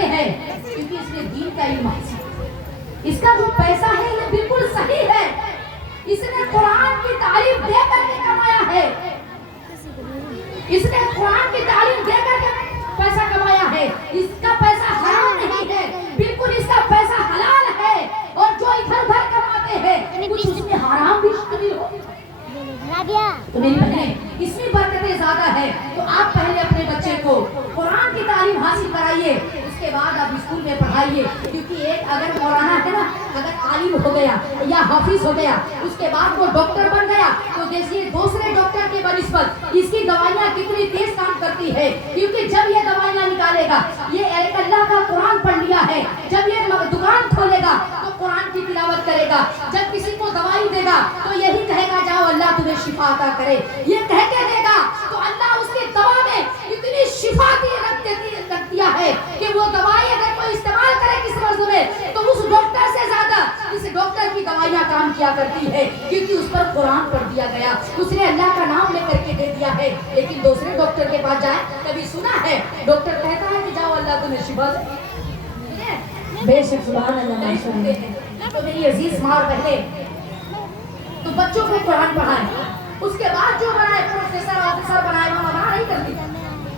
करते हैं क्योंकि इसने दीन का इल्म हासिल किया। इसका जो पैसा है ये बिल्कुल सही है, इसने कुरान की तालीम दे करके कमाया है, इसने कुरान की तालीम दे करके पैसा कमाया है। इसका पैसा हराम नहीं है, बिल्कुल इसका पैसा हलाल है। और जो इधर उधर कमाते हैं कुछ उसमें हराम भी शामिल हो। तो मेरी बहनें, इसमें बरकतें ज्यादा है। तो आप पहले अपने बच्चे को कुरान की तालीम हासिल कराइए, उसके बाद आप स्कूल में पढ़ाइए। क्योंकि एक अगर मौलाना है ना, अगर आलिम हो गया या हाफिज हो गया, उसके बाद वो डॉक्टर बन गया, तो देखिए दूसरे डॉक्टर के बनिस्बत इसकी दवाइयाँ कितनी तेज काम करती है। क्योंकि जब ये दवाइयाँ निकालेगा, ये एक अल्लाह का कुरान पढ़ लिया है, जब ये दुकान खोलेगा तो कुरान की तिलावत करेगा, जब किसी को दवाई देगा तो यही कहेगा जाओ अल्लाह तुम्हें शिफा अता करे, ये कह के देगा। तो अल्लाह उसकी दवा में इतनी शिफा रख दिया है कि वो दवाई अगर कोई इस्तेमाल करे किस मर्ज में, तो उस डॉक्टर से ज्यादा इस डॉक्टर की दवाइयाँ काम किया करती है। क्योंकि उस पर कुरान पढ़ दिया गया, उसने अल्लाह का नाम लेकर के दे दिया है। लेकिन दूसरे डॉक्टर के पास जाए, कभी सुना है डॉक्टर कहता है कि जाओ अल्लाह तुम्हें शिफा दे? बेशक सुभान अल्लाह सुनते हैं। तो मेरी अजीज माँ और बहनें, तो बच्चों को कुरान पढ़ाएं, उसके बाद जो बनाए प्रोफेसर ऑफिसर बनाए, वो मना नहीं करती,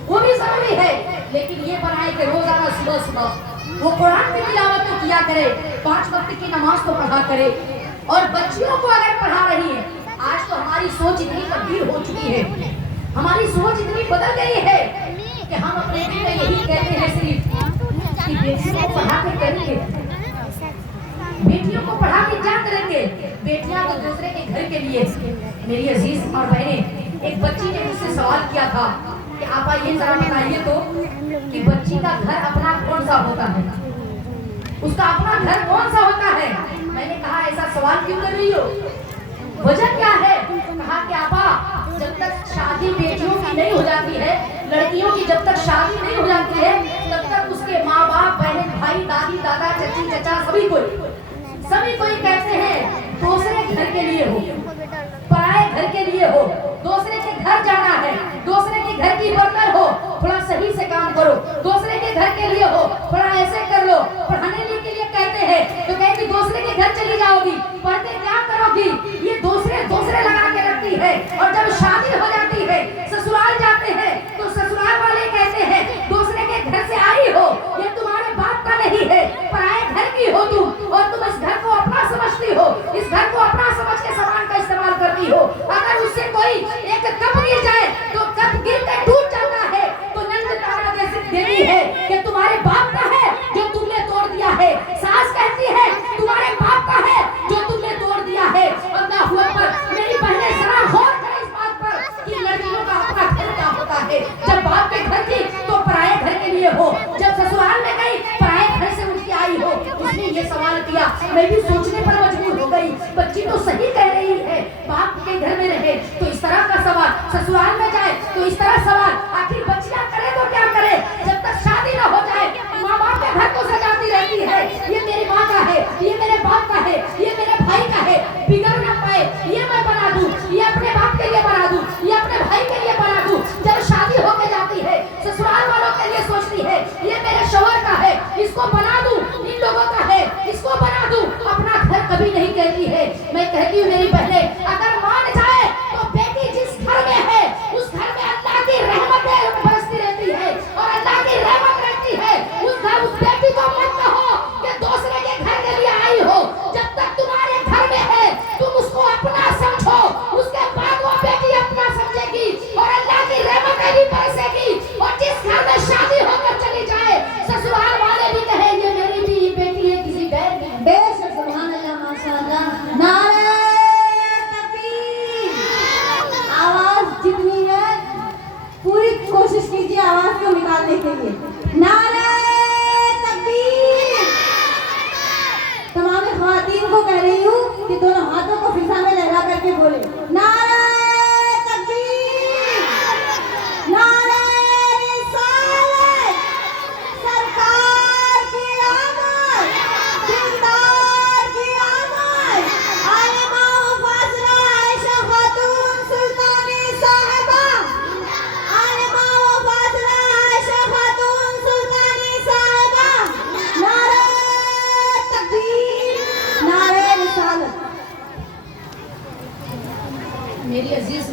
वो भी जरूरी है। लेकिन ये बनाए कि रोजाना सुबह सुबह वो कुरान की तिलावत तो किया करे, 5 वक्त की नमाज तो पढ़ा करे। और बच्चियों को अगर पढ़ा रही है, आज तो हमारी सोच इतनी तब्दील हो चुकी है, हमारी सोच इतनी बदल गई है कि हम अपने दिल में यही कहते हैं सिर्फ कि बेटियों को पढ़ा के करेंगे, बेटियों को पढ़ा के क्या करेंगे, बेटियां तो दूसरे के घर के लिए। मेरी अजीज और बहनें, एक बच्ची ने मुझसे सवाल किया था कि आपा ये जरा बताइए तो कि बच्ची का घर अपना कौन सा होता है, उसका अपना घर कौन सा होता है। मैंने कहा ऐसा सवाल क्यों कर रही हो, वजह क्या है? कहा कि आपा जब तक शादी बेटियों की नहीं हो जाती है, लड़कियों की जब तक शादी नहीं हो जाती है, तब तक उसके माँ बाप, बहन भाई, दादी दादा, चाची चाचा सभी कोई कहते हैं दूसरे घर के लिए हो, पराए घर के लिए हो, दूसरे के घर जाना है, दूसरे के घर की बर्तर हो, थोड़ा सही से काम करो, दूसरे के घर के लिए हो, थोड़ा ऐसे कर लो। पढ़ाने के लिए कहते हैं तो कहते दूसरे के घर चली जाओगी, पढ़ते क्या करोगी, ये दूसरे लगा के रखती है। और जब शादी हो जाती है, ससुराल जाते हैं, तो ससुराल वाले कहते हैं दूसरे के घर से आई हो, ये तुम्हारे बाप का नहीं है, पराए घर की हो तुम, और तुम इस घर को अपना समझती हो, इस घर को अपना समझ के सामान का इस्तेमाल करती हो। अगर उससे कोई एक कप गिर जाए तो कप गिर कर टूट जाता है, तो नंद तारा जैसी देवी है कि तुम्हारे बाप का है जो तुमने तोड़ दिया है। सास कहती है तुम्हारे बाप का है जो तुमने तोड़ दिया है। अल्लाहू अकबर। मेरी बहनें जरा गौर करें इस बात पर कि लड़कियों का अपना घर क्या होता है। जब बाप के घर थी तो पराए घर के लिए हो, जब ससुराल में गई पराए घर से उठ के आई हो। उसने ये सवाल किया, मैं भी सोचने पर मजबूर हो गई, बच्ची तो सही कह रही है, बाप के घर में रहे तो इस तरह का सवाल, ससुराल में जाए तो इस तरह सवाल। आखिर बच्चियां करे तो क्या करे, जब तक शादी न हो जाए माँ बाप के घर को सजाती रहती है, ये मेरी माँ का है, ये मेरे बाप का है, ये मेरे भाई का है, बिगड़ ना पाए ये मैं बना दूं, ये अपने बाप के लिए बना दूं, ये अपने भाई के लिए बना दूं। जब शादी होके जाती है, ससुराल वालों के लिए सोचती है ये मेरे शौहर का है, इसको बना दूं, इन लोगों का है, इसको बना दूं, अपना घर कभी नहीं कहती है। मैं कहती हूँ मेरी बहनें, अगर मान जाए तो बेटी जिस घर में है उस घर में अल्लाह की रहमतें बरसती रहती है और अल्लाह की रहमत रहती है। उस बेटी को मत कहो कि दूसरे के घर के लिए आई हो, जब तक तुम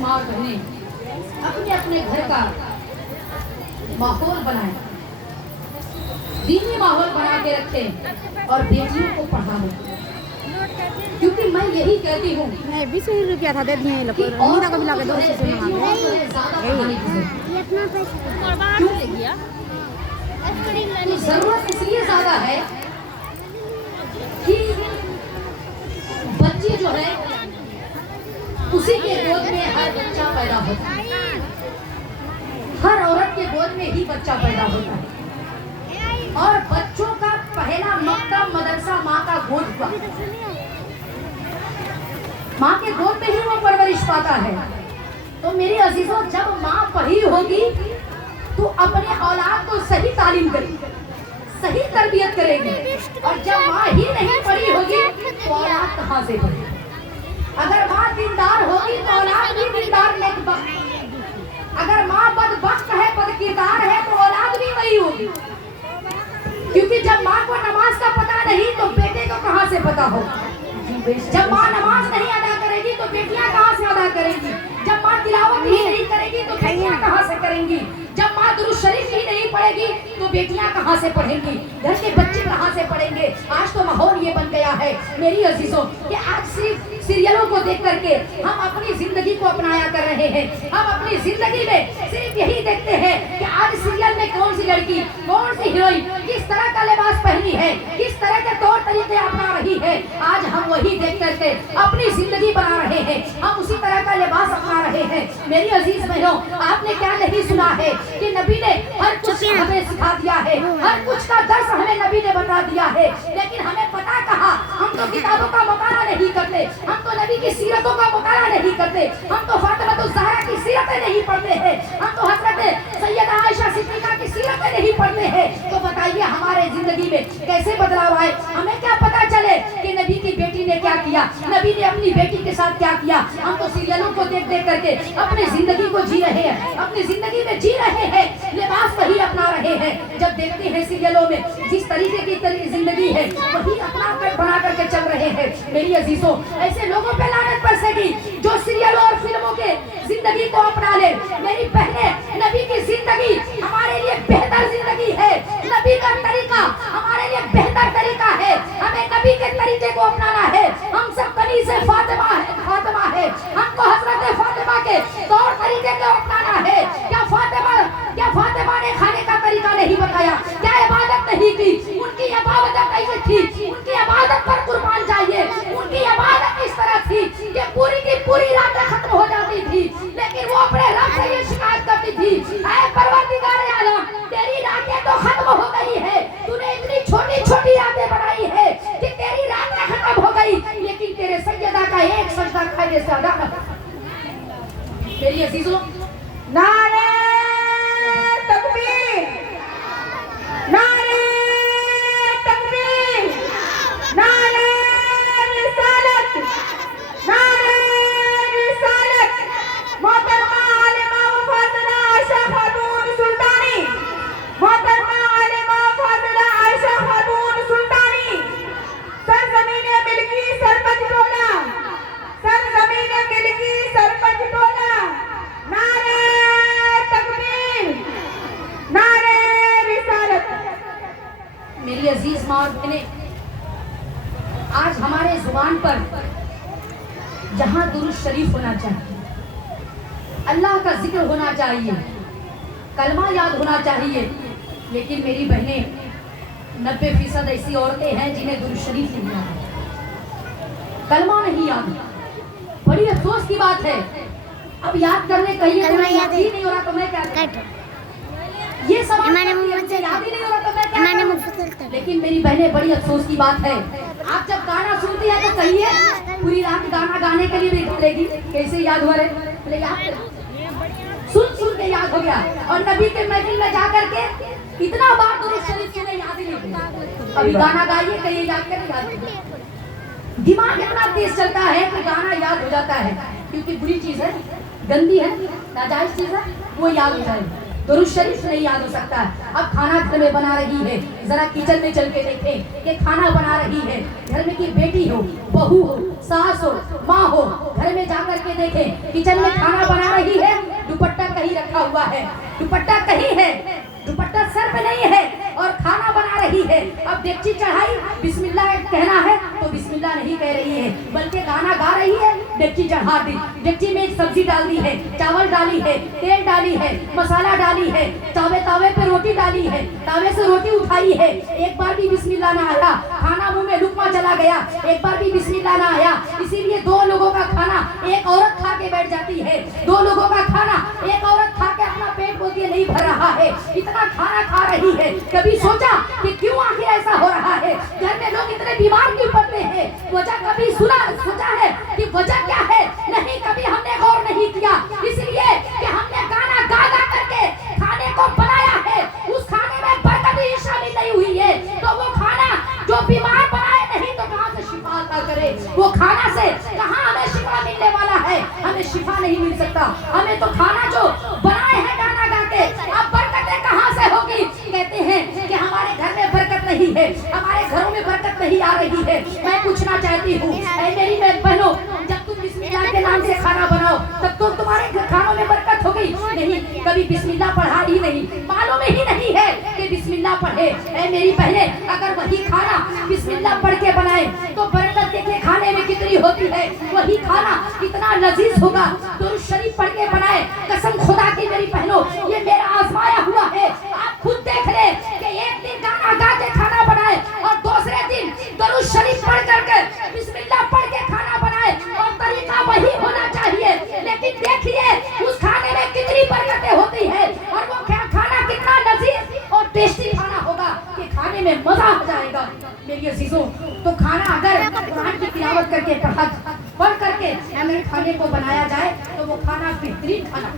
माँ और बहनें अपने अपने घर का माहौल बनाएं, दीनी माहौल बना के रखें और बेटियों को पढ़ाएं। क्योंकि मैं यही कहती हूँ, मैं 20 रुपया था दे दिए लोग मीरा को भी लाके 200 से मंगा तो जरूरत इसलिए ज्यादा है कि बच्ची जो है उसी के गोद में हर बच्चा पैदा होता है, हर औरत के गोद में ही बच्चा पैदा होता है और बच्चों का पहला मक्तब मदरसा माँ का गोद हुआ। माँ के गोद में ही वो परवरिश पाता है। तो मेरी अजीजों, जब माँ पढ़ी होगी तो अपने औलाद को सही तालीम करेगी, सही तरबियत करेगी, और जब माँ ही नहीं पढ़ी होगी तो औलाद कहाँ से पढ़ेगी? अगर माँ दीनदार होगी तो औलाद भी दीनदार नेकबख्त, अगर माँ बदबख्त है, बदकिरदार है तो औलाद भी वही होगी। क्योंकि जब माँ को नमाज का पता नहीं तो बेटे को कहाँ से पता होगा? जब माँ नमाज नहीं अदा करेगी तो बेटियां कहाँ से अदा करेंगी? जब माँ तिलावत ही नहीं करेगी तो बेटियां कहाँ से करेंगी? जब माँ दुरूद शरीफ ही नहीं पढ़ेगी तो बेटियां कहाँ से पढ़ेंगी? घर के बच्चे कहाँ से पढ़ेंगे? आज तो माहौल ये बन गया है मेरी अजीजों कि आज सिर्फ सीरियलों को देख करके हम अपनी जिंदगी को अपनाया कर रहे हैं। हम अपनी जिंदगी में सिर्फ यही देखते हैं कि आज सीरियल में कौन सी लड़की, कौन सी हीरोइन किस तरह का लिबास पहनी है, किस तरह के तौर तरीके अपना रही है। आज हम वही देख करके अपनी जिंदगी बना रहे हैं, हम उसी तरह का लिबास अपना रहे हैं। मेरी अजीज बहनों, आपने क्या नहीं सुना है कि नबी ने हर कुछ हमें सिखा दिया है, हर कुछ का दर्स हमें नबी ने बता दिया है, लेकिन हमें पता कहाँ? हम तो किताबों का मुताला नहीं करते, हम तो नबी की सीरतों का मुताला नहीं करते, हम तो फातिमा ज़हरा की सीरतें नहीं पढ़ते हैं, हम तो हज़रत सैयदा आयशा सिद्दीक़ा की सीरतें नहीं पढ़ते हैं। तो बताइए हमारे जिंदगी में कैसे बदलाव आए? हमें क्या पता चले कि नबी की बेटी ने क्या किया, नबी ने अपनी बेटी के साथ क्या किया? हम तो सीरियलों को देख देख करके अपनी जिंदगी को जी रहे हैं, अपनी जिंदगी में जी रहे हैं, लिबास वही अपना रहे हैं। जब देखते हैं सीरियलों में जिस तरीके की जिंदगी है वही अपना कर बना करके चल रहे हैं। मेरी अजीजों, ऐसे लोगों पे लानत बरसेगी जो सीरियलों और फिल्मों के जिंदगी को अपना ले। मेरी बहनें, नबी की जिंदगी हमारे लिए बेहतर जिंदगी है, नबी का तरीका हमारे लिए बेहतर तरीका है। हमें नबी के तरीके को अपनाना है। हम सब कनी से फातिमा है, हमको हजरत फातिमा के तौर तरीके को अपनाना है। क्या फातिमा ने खाने का तरीका नहीं बताया? क्या इबादत नहीं की? उनकी इबादत कैसे थी? उनकी इबादत पर कुर्बान चाहिए। उनकी इबादत इस तरह थी कि पूरी की पूरी रातें खत्म हो जाती थी, लेकिन वो अपने रब से ये शिकायत करती थी, ऐ परवरदिगार आलम, तेरी रातें तो खत्म हो गई है, तूने इतनी छोटी छोटी रातें बनाई है कि तेरी रातें खत्म हो गई, लेकिन तेरे सज्जदा का एक सजदा खाने से अदा न। मेरी अजीजों, नारे तकबीर, नारे तकबीर, नारे रिसालत, नारे रिसालत। मोहतरमा आलिमा फातिमा आयशा खातून सुल्तानी, मोहतरमा आलिमा फातिमा आयशा खातून सुल्तानी, सरजमीने मिल्की सरपंच टोला, सरजमीने मिल्की सरपंच टोला। नारे तकबीर, नारे रिसालत। मेरी अजीज माँ और बहनें, आज हमारे जुबान पर जहाँ दुरूद शरीफ होना चाहिए, अल्लाह का जिक्र होना चाहिए, कलमा याद होना चाहिए, लेकिन मेरी बहनें 90% ऐसी औरतें हैं जिन्हें दुरूद शरीफ नहीं याद, कलमा नहीं याद। बड़ी अफसोस की बात है। अब याद करने कहिए तो मैं याद ही नहीं हो रहा तो मैं क्या करूं? ये सब याद ही नहीं हो रहा तो मैं क्या करूं? लेकिन मेरी बहनें, बड़ी अफसोस की बात है, आप जब गाना सुनती है तो कहिए पूरी रात गाना गाने के लिए भी बोलेगी कैसे याद हो रहे? बोले याद सुन के याद हो गया। और नबी के महफिल में जाकर के इतना बार दुरूद शरीफ सुने, याद ही नहीं। अभी गाना गाइए, कहिए याद करें, याद नहीं। दिमाग इतना तेज चलता है कि गाना याद हो जाता है, क्योंकि बुरी चीज है, गंदी है, नाजायज चीज है, वो याद हो जाएगी। दुरूद शरीफ नहीं याद हो सकता है। अब खाना घर में बना रही है, जरा किचन में चल के देखें कि खाना बना रही है, घर में की बेटी हो, बहू हो, सास हो, माँ हो, घर में जाकर के देखें किचन में खाना बना रही है, दुपट्टा कहीं रखा हुआ है, दुपट्टा कहीं है, दुपट्टा सर पे नहीं है और खाना बना रही है। अब डेगची चढ़ाई, बिस्मिल्लाह कहना है तो बिस्मिल्लाह नहीं कह रही है, बल्कि गाना गा रही है, डेगची चढ़ा दी, डेगची में सब्जी डाल दी है, चावल डाली है, तेल डाली है, मसाला डाली है, तावे पे रोटी डाली है, तावे से रोटी उठाई है, एक बार भी बिस्मिल्लाह ना आया, खाना मुंह में लुकमा चला गया, एक बार भी बिस्मिल्लाह ना आया। इसीलिए दो लोगों का खाना एक औरत खा के बैठ जाती है, दो लोगों का खाना एक औरत खा के अपना पेट बोलती है नहीं भर रहा है, इतना खाना खा रही है। कभी सोचा कि क्यों आखिर ऐसा हो रहा है, घर में लोग इतने बीमार क्यों पड़ते हैं, वजह कभी सोचा है कि वजह क्या है? नहीं, कभी हमने गौर नहीं किया, इसलिए कि हमने गाना गा गा करके खाने को बनाया है, उस खाने में बरकत ही शामिल नहीं हुई है, तो वो खाना जो बीमार बनाए नहीं तो कहाँ से शिफा अता करे, वो खाना से कहाँ हमें शिफा मिलने वाला है, हमें शिफा नहीं मिल सकता। हमें तो खाना जो बनाए हैं गाना गा के, अब बरकतें कहाँ से होगी? कहते हैं कि हमारे घर में बरकत नहीं है, हमारे घरों में बरकत नहीं आ रही है। मैं पूछना चाहती हूँ मेरी बहनों, जब तुम बिस्मिल्लाह के नाम से खाना बनाओ तब तो तुम्हारे खानों में बरकत हो गई? नहीं, कभी बिस्मिल्लाह पढ़ा ही नहीं, मालूम ही नहीं है कि बिस्मिल्लाह पढ़े। मेरी बहने, अगर वही खाना बिस्मिल्लाह पढ़ के बनाए तो बरकत देखिए खाने में कितनी होती है, वही खाना कितना लजीज होगा। दुरूद शरीफ पढ़ के बनाए, कसम खुदा की मेरी बहनों, ये मेरा आजमाया हुआ है, आप खुद देख ले कि एक दिन गाना गा के खाना बनाए और दूसरे दिन दुरूद शरीफ पढ़ करके बिस्मिल्लाह पढ़ के खाना बनाए, और तरीका वही होना चाहिए। लेकिन देखिए उस खाने में कितनी बरकतें होती है और वो खाना कितना लजीज और टेस्टी खाना होगा कि खाने में मजा आ जाएगा। मेरी अजीजों, तो खाना अगर कुरान की तिलावत करके पढ़ करके अगर खाने को बनाया जाए तो वो खाना बेहतरीन खाना,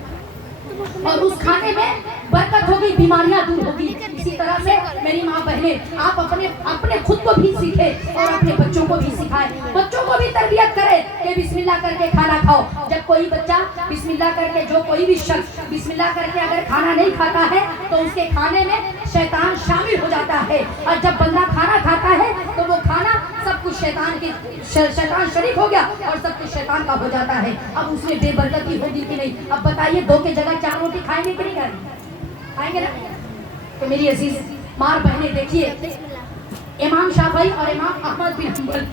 और उस खाने में बरकत होगी, बीमारियां दूर होगी। इसी तरह से मेरी माँ बहने, आप अपने खुद को भी सीखे और अपने बच्चों को भी सिखाए, बच्चों को भी तरबियत करें कि बिस्मिल्लाह करके खाना खाओ। जब कोई बच्चा बिस्मिल्लाह करके, जो कोई भी शख्स बिस्मिल्लाह करके अगर खाना नहीं खाता है तो उसके खाने में शैतान शामिल हो जाता है, और जब बंदा खाना खाता है तो वो खाना सब कुछ शैतान शरीक हो गया और सब कुछ शैतान का हो जाता है। अब उसमें बेबरकती होगी कि नहीं? अब बताइए, 2 की जगह 4 रोटी खाएंगे कि नहीं खाएंगे ना? तो मेरी अजीज मार बहने, देखिए इमाम शाफई और इमाम अहमद बिन हंबल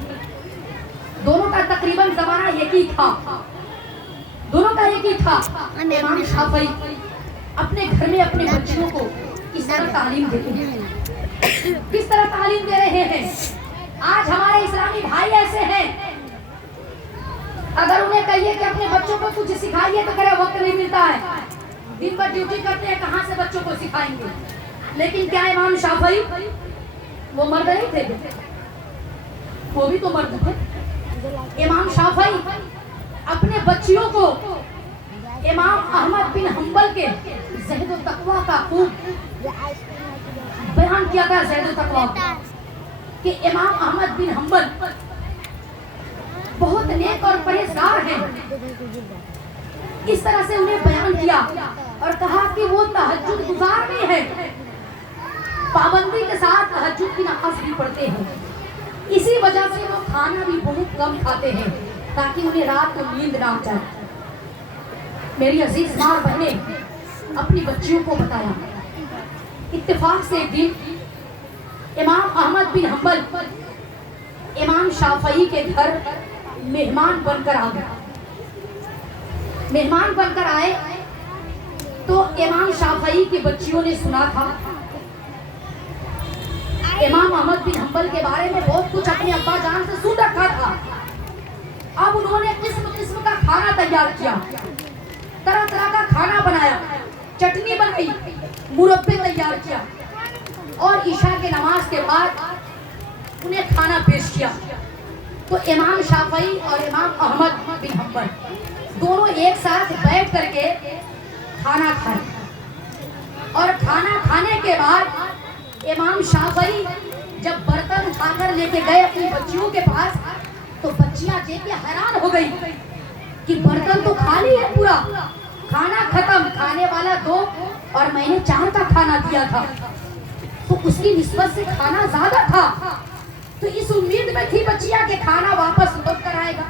दोनों का तकरीबन जमाना एक ही था, दोनों का एक ही था। इमाम शाफई अपने घर में अपने बच्चों को किस तरह तालीम देते हैं, किस तरह तालीम दे रहे हैं। आज हमारे इस्लामी भाई ऐसे हैं, अगर उन्हें कहिए कि अपने बच्चों को कुछ सिखाइए तो कहे वक्त नहीं मिलता है, दिन भर ड्यूटी करते हैं, कहाँ से बच्चों को सिखाएंगे। लेकिन क्या इमाम शाफई वो मर्द नहीं थे? वो भी तो मर्द थे। इमाम शाफई अपने बच्चियों को इमाम अहमद बिन हंबल के ज़हद व तक़वा का खूब बयान किया था। ज़हद व तक़वा कि इमाम अहमद बिन हंबल बहुत नेक और परहेजगार हैं, इस तरह से उन्हें बयान किया और कहा कि वो तहज्जुद गुजार भी है, पाबंदी के साथ तहज्जुद की नमाज भी पढ़ते हैं। इसी वजह से वो खाना भी बहुत कम खाते हैं ताकि उन्हें रात को नींद ना आ जाए। मेरी अजीज माँ बहने, अपनी बच्चियों को बताया। इत्तेफाक से एक दिन इमाम अहमद बिन हंबल इमाम शाफई के घर मेहमान बनकर आ गए। मेहमान बनकर आए तो इमाम शाफई की बच्चियों ने सुना था इमाम अहमद बिन हंबल के बारे में बहुत कुछ अपने अब्बा जान से सुन रखा था। अब उन्होंने किस्म किस्म का खाना तैयार किया, तरह तरह का खाना बनाया, चटनी बनाई, मुरब्बे तैयार किया और ईशा के नमाज के बाद उन्हें खाना पेश किया। तो इमाम शाफई और इमाम अहमद बिन हंबल दोनों एक साथ बैठ करके खाना खाए और खाना खाने के बाद इमाम शाफई जब बर्तन उठाकर लेके गए अपनी बच्चियों के पास तो बच्चियां देख के हैरान हो गई कि बर्तन तो खाली है, पूरा खाना खत्म, खाने वाला 2 और मैंने 4 का खाना दिया था, तो उसकी निस्बत से खाना ज्यादा था, तो इस उम्मीद में थी बच्चिया के खाना वापस लौट कर आएगा।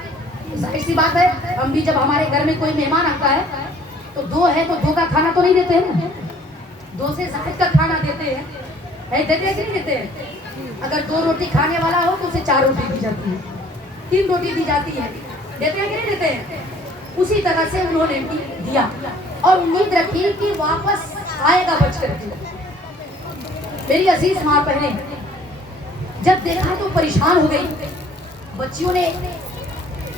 जाहिर सी बात है, हम भी जब हमारे घर में कोई मेहमान आता है तो 2 है तो 2 का खाना तो नहीं देते हैं, 2 से ज्यादा का खाना देते हैं, देते हैं कि नहीं देते हैं? अगर 2 रोटी खाने वाला हो तो उसे 4 रोटी दी जाती है, 3 रोटी दी जाती है, देते हैं कि नहीं देते हैं? उसी तरह से उन्होंने भी दिया और उम्मीद रखी कि वापस आएगा बचकर के। मेरी अजीज माँ बहने, जब देखा तो परेशान हो गई। बच्चियों ने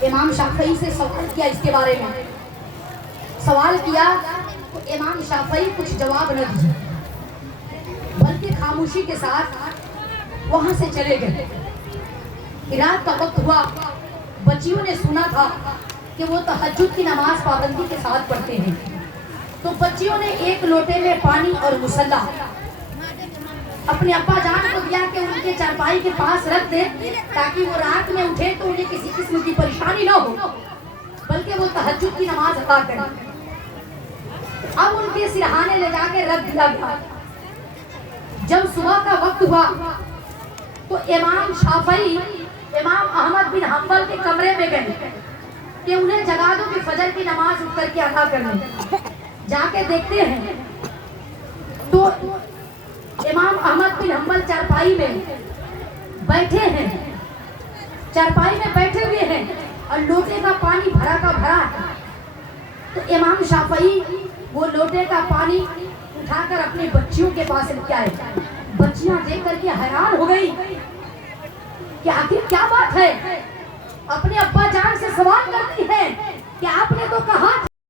इमाम शाफई से सवाल किया, इसके बारे में सवाल किया तो इमाम शाफई कुछ जवाब न दिए, बल्कि खामोशी के साथ वहां से चले गए। रात का वक्त हुआ, बच्चियों ने सुना था कि वो तहज्जुद की नमाज पाबंदी के साथ पढ़ते हैं, तो बच्चियों ने 1 लोटे में पानी और मुसल्ला अपने अब्बा जान को दिया कि उनके चारपाई के पास रख दे, ताकि वो रात में उठे तो उन्हें किसी किस्म की परेशानी ना हो, बल्कि वो तहज्जुद की नमाज अदा करें। अब उनके सिरहाने ले जाके रख दिया गया। जब सुबह का वक्त हुआ तो इमाम शाफई इमाम अहमद बिन हंबल के कमरे में गए कि उन्हें जगा दो कि फजर की नमाज उठ करके अदा करने। जाके देखते हैं तो इमाम अहमद बिन हंबल चारपाई में बैठे हैं, चारपाई में बैठे हुए हैं और लोटे का पानी भरा का भरा है। तो इमाम शाफई वो लोटे का पानी उठाकर अपनी बच्चियों के पास लेके आए। बच्चियां देख करके हैरान हो गई कि आखिर क्या बात है। अपने अब्बा जान से सवाल करती है कि आपने तो कहा